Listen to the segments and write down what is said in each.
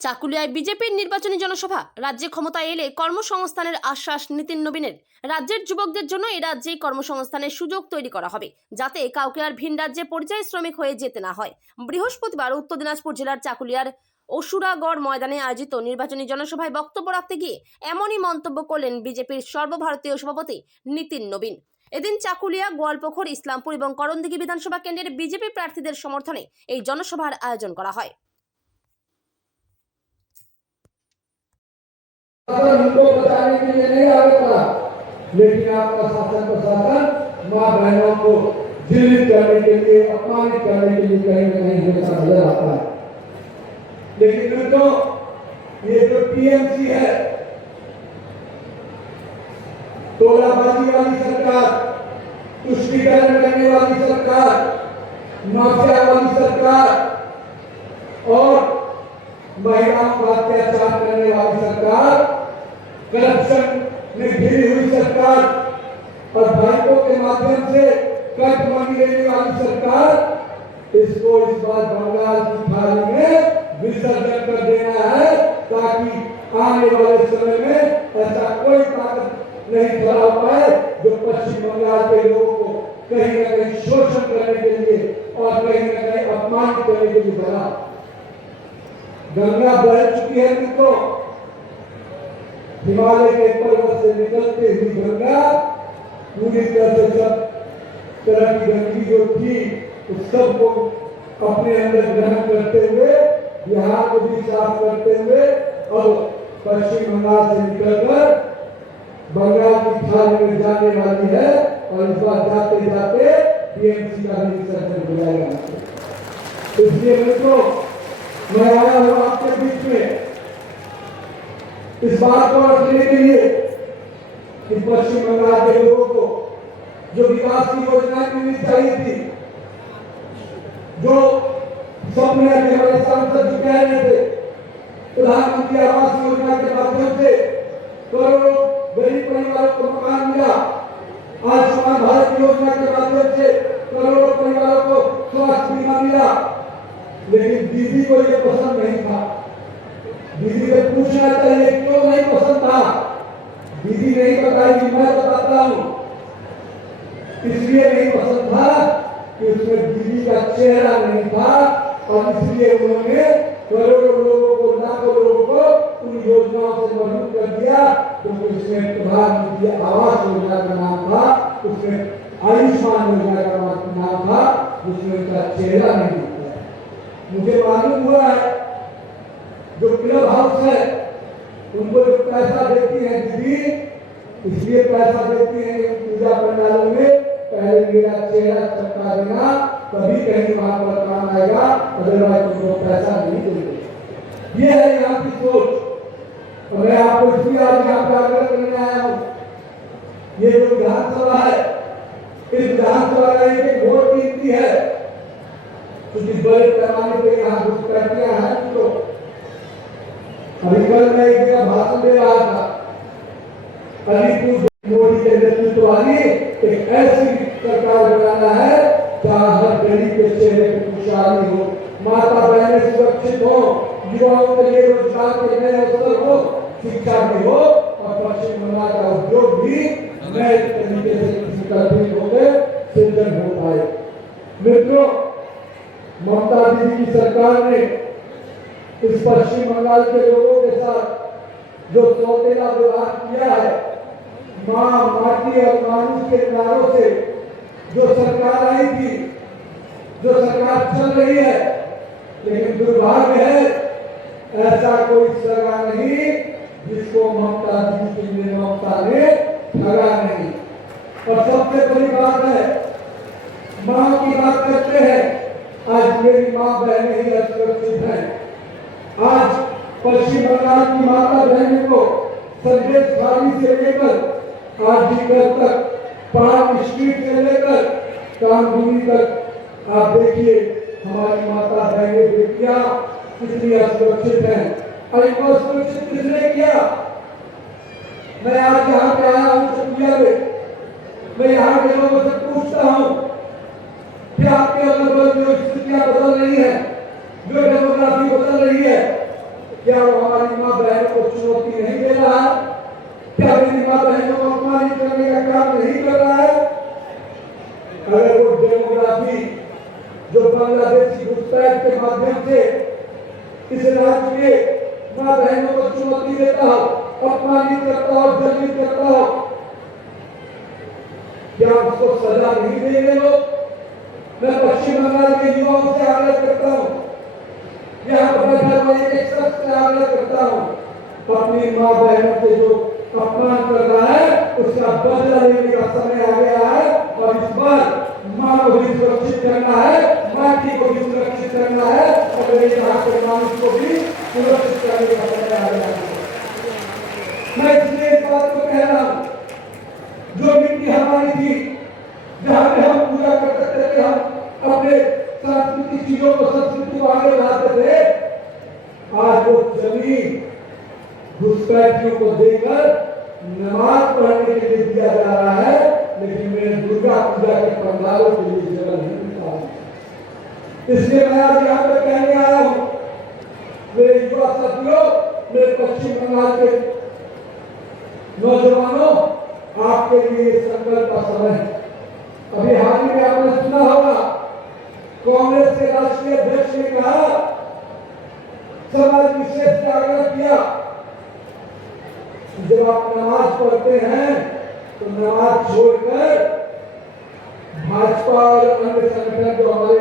চাকুলিয়ায় বিজেপির নির্বাচনী জনসভা। রাজ্যে ক্ষমতায় এলে কর্মসংস্থানের আশ্বাস নীতিন নবীনের। রাজ্যের যুবকদের জন্য এই রাজ্যেই কর্মসংস্থানের সুযোগ তৈরি করা হবে, যাতে কাউকে আর ভিন রাজ্যে পরিযায়ী শ্রমিক হয়ে যেতে না হয়। বৃহস্পতিবার উত্তর দিনাজপুর জেলার চাকুলিয়ার অসুরাগড় ময়দানে আয়োজিত নির্বাচনী জনসভায় বক্তব্য রাখতে গিয়ে এমনই মন্তব্য করলেন বিজেপির সর্বভারতীয় সভাপতি নীতিন নবীন। এদিন চাকুলিয়া, গোয়ালপুখর, ইসলামপুর এবং করণদিঘি বিধানসভা কেন্দ্রের বিজেপি প্রার্থীদের সমর্থনে এই জনসভার আয়োজন করা হয়। उनको बचाने के लिए नहीं आगे पड़ा, लेकिन आपका शासन प्रशासन माँ बहनों को जीवित करने के लिए, अपमानित करने के लिए कहीं न कहीं हमेशा नजर आता है। लेकिन तो ये जो टीएमसी है, तोलाबाजी वाली सरकार, तुष्टीकरण करने वाली सरकार, माफिया वाली सरकार और महिलाओं पर अत्याचार करने वाली सरकार, करप्शन में घिरी हुई सरकार और बैंकों के माध्यम से कर्ज मनी लेने वाली सरकार, इसको इस बार बंगाल की खाड़ी में विसर्जन कर देना है, ताकि आने वाले समय में ऐसा कोई ताकत नहीं खड़ा हो पाए जो पश्चिम बंगाल के लोगों को कहीं न कहीं शोषण करने के लिए और कहीं न कहीं अपमानित करने के लिए बना। गंगा बह चुकी है मित्रों, हिमालय के पर्वत से निकलते हुई गंगा पूरी तरह से सब तरह की गंदगी जो थी उस सबको अपने अंदर ग्रहण करते हुए बिहार को भी साफ करते हुए और पश्चिम बंगाल से निकलकर बंगाल की खाड़ी में जाने वाली है और इस बार जाते जाते टीएमसी का भी विसर्जन हो जाएगा। इसलिए मित्रों, मैं आया हूं आपके बीच में इस बात को रखने के लिए कि पश्चिम बंगाल के लोगों को जो विकास की योजनाएं मिलनी चाहिए थी, जो सपने के हमारे सांसद जी कह रहे थे, प्रधानमंत्री आवास योजना के माध्यम से करोड़ों गरीब परिवारों को मकान मिला, आयुष्मान भारत योजना के माध्यम से करोड़ों परिवारों को स्वास्थ्य बीमा मिला, लेकिन दीदी को ये पसंद नहीं था। दीदी से पूछना चाहिए क्यों नहीं पसंद था। दीदी नहीं बताएगी, मैं बताता हूँ। इसलिए नहीं पसंद था कि उसमें दीदी का चेहरा नहीं था और इसलिए उन्होंने करोड़ों लोगों को, लाखों लोगों को उन योजनाओं से महरूम कर दिया, क्योंकि उसमें प्रधानमंत्री आवास योजना का नाम था, उसमें आयुष्मान योजना का नाम था, जिसमें उनका चेहरा नहीं था। मुझे मालूम हुआ है जो क्लब हाउस है उनको जो पैसा देती है दीदी, इसलिए पैसा देती है पूजा पंडालों में पहले मेरा चेहरा चमका देना, तभी कहीं वहां पर काम आएगा, अदरवाइज उनको पैसा नहीं देंगे। ये है यहाँ की सोच। और मैं आपको इसलिए आज यहाँ पे आग्रह करने आया हूँ। ये जो विधानसभा है, इस विधानसभा का एक वोट गिनती है, क्योंकि बड़े पैमाने पे यहाँ घुसपैठियां हैं। तो अभी कल मैं एक जगह भाषण दे रहा था, अलीपुर मोदी के नेतृत्व वाली एक ऐसी सरकार बनाना है जहाँ हर गरीब के चेहरे पर खुशहाली हो, माता बहनें सुरक्षित हो, युवाओं के लिए रोजगार के नए अवसर हो, शिक्षा भी हो और पश्चिम बंगाल का उद्योग भी नए तरीके से किसी तरह होकर सृजन हो पाए। मित्रों, ममता दीदी की सरकार ने इस पश्चिम बंगाल के लोगों के साथ जो सौतेला व्यवहार किया है, माँ, माटी और मानुष के नारों से जो सरकार आई थी, जो सरकार चल रही है, लेकिन दुर्भाग्य है ऐसा कोई सरकार नहीं जिसको ममता दीदी की निर्ममता ने ठगा नहीं। और सबसे बड़ी बात है, माँ की बात करते हैं, आज मेरी माँ बहनें ही असुरक्षित हैं। आज पश्चिम बंगाल की माता बहनों को संदेश खाली से लेकर आजीकर तक, पार्क स्ट्रीट से लेकर कामधुनी तक आप देखिए हमारी माता बहनें बेटियां कितनी असुरक्षित हैं। और इनको असुरक्षित किसने किया? मैं आज यहाँ पे आया हूँ चकुलिया में, मैं यहाँ के लोगों से पूछता हूँ कि आपके अगल बगल जो स्थितियां बदल रही है, जो डेमोग्राफी बदल रही है, क्या वो हमारी माँ बहनों को चुनौती नहीं दे रहा है? क्या मेरी माँ बहनों को अपमानित करने का काम नहीं कर रहा है? अगर वो डेमोग्राफी जो बांग्लादेशी घुसपैठ के माध्यम से इस राज्य के माँ बहनों को चुनौती देता हो, अपमानित करता हो, जलील करता हो, क्या उसको सजा नहीं देंगे लोग? मैं पश्चिम बंगाल के युवाओं से आग्रह करता हूँ, यहाँ पर बैठा हुआ एक शख्स से आग्रह करता हूँ, अपनी माँ बहनों से जो अपमान कर रहा है उसका बदला लेने का समय आ गया है। और इस बार माँ को भी सुरक्षित करना है, माटी को भी सुरक्षित करना है और मेरे यहाँ के मानुष को भी सुरक्षित करने का समय आ गया है। मैं इसलिए इस बात को कह रहा हूँ, जो मिट्टी हमारी थी, जहाँ पे हम पूजा कर सकते थे, हम अपने सांस्कृतिक चीजों को, संस्कृति को आगे बढ़ाते थे, आज वो जमीन घुसपैठियों को देकर नमाज पढ़ने के लिए दिया जा रहा है, लेकिन मेरे दुर्गा पूजा के पंडालों के लिए जगह नहीं मिलता है। इसलिए मैं आज यहाँ पर कहने आया हूँ, मेरे युवा साथियों, मेरे पश्चिम बंगाल के नौजवानों, आपके लिए संकल्प का समय है। अभी हाल ही में आपने सुना होगा, कांग्रेस के राष्ट्रीय अध्यक्ष ने कहा, समाज विशेष से आग्रह किया, जब आप नमाज पढ़ते हैं तो नमाज छोड़कर भाजपा और अन्य संगठन जो हमारे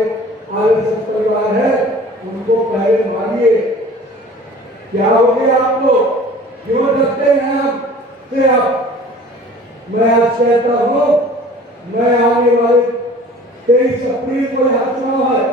आरएसएस परिवार है उनको पहले मानिए। क्या हो गया आपको? क्यों डरते हैं आपसे? आप मैं आज कहता हूं, मैं आने वाले 23 अप्रैल को यहाँ चुनाव है,